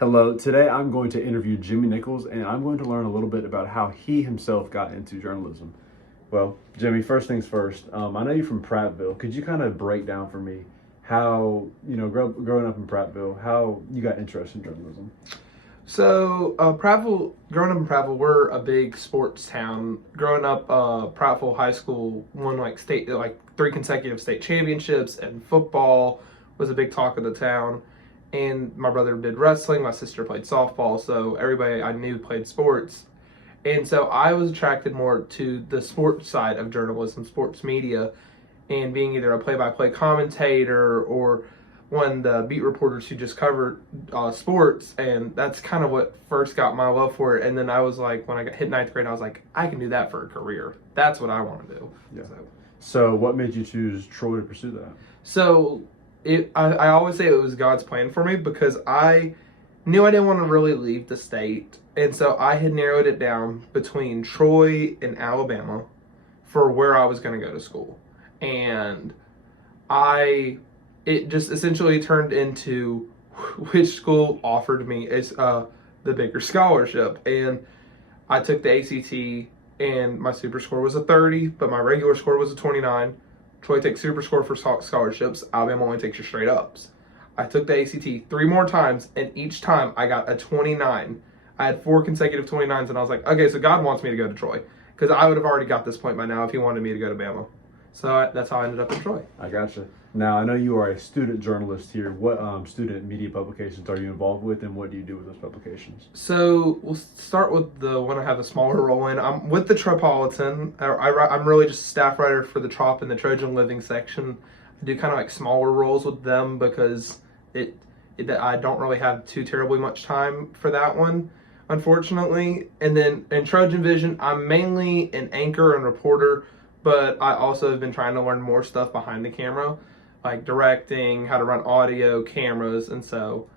Hello, today I'm going to interview Jimmy Nichols and I'm going to learn a little bit about how he himself got into journalism. Well, Jimmy, first things first, I know you're from Prattville. Could you kind of break down for me how, growing up in Prattville, how you got interested in journalism? So, growing up in Prattville, we're a big sports town. Growing up, Prattville High School won three consecutive state championships, and football was a big talk of the town. And my brother did wrestling, my sister played softball, so everybody I knew played sports. And so I was attracted more to the sports side of journalism, sports media, and being either a play-by-play commentator or one of the beat reporters who just covered sports, and that's kind of what first got my love for it. And then I was like, when I got hit ninth grade, I was like, I can do that for a career. That's what I want to do. Yeah. So what made you choose Troy to pursue that? So I always say it was God's plan for me because I knew I didn't want to really leave the state, and so I had narrowed it down between Troy and Alabama for where I was going to go to school, and it just essentially turned into which school offered me the bigger scholarship. And I took the ACT, and my super score was a 30, but my regular score was a 29. Troy takes super score for scholarships. Alabama only takes your straight ups. I took the ACT 3 more times, and each time I got a 29. I had 4 consecutive 29s, and I was like, okay, so God wants me to go to Troy, because I would have already got this point by now if he wanted me to go to Bama. So that's how I ended up in Troy. I gotcha. Now, I know you are a student journalist here. What student media publications are you involved with, and what do you do with those publications? So we'll start with the one I have a smaller role in. I'm with the Tropolitan. I'm really just a staff writer for the Trop and the Trojan Living section. I do kind of like smaller roles with them because I don't really have too terribly much time for that one, unfortunately. And then in Trojan Vision, I'm mainly an anchor and reporter, but I also have been trying to learn more stuff behind the camera, like directing, how to run audio, cameras. And so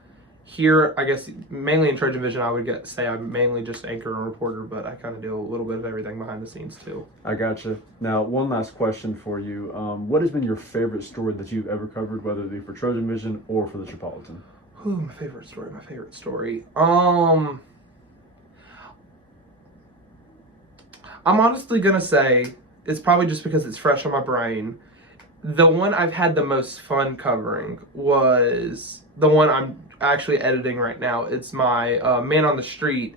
here, I guess, mainly in Trojan Vision, I would say I'm mainly just anchor and reporter, but I kind of do a little bit of everything behind the scenes too. I gotcha. Now, one last question for you. What has been your favorite story that you've ever covered, whether it be for Trojan Vision or for the Tropolitan? Ooh, my favorite story. I'm honestly going to say, it's probably just because it's fresh on my brain, the one I've had the most fun covering was the one I'm actually editing right now. It's my Man on the Street.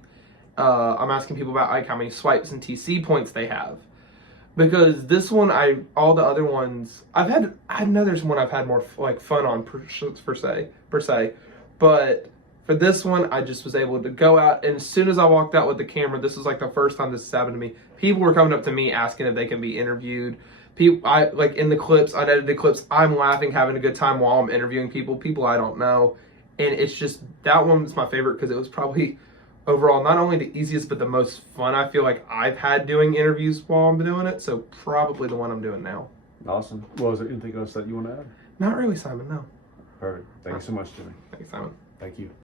I'm asking people about like how many swipes and TC points they have, because this one, all the other ones I know there's one I've had more like fun on per se, but for this one, I just was able to go out, and as soon as I walked out with the camera, this was like the first time this has happened to me. People were coming up to me asking if they can be interviewed. I like in the clips, I'd edited clips, I'm laughing, having a good time while I'm interviewing people I don't know. And it's just, that one's my favorite because it was probably overall not only the easiest, but the most fun I feel like I've had doing interviews while I'm doing it. So probably the one I'm doing now. Awesome. Well, is there anything else that you want to add? Not really, Simon, no. Perfect. Thank you so much, Jimmy. Thanks, Simon. Thank you.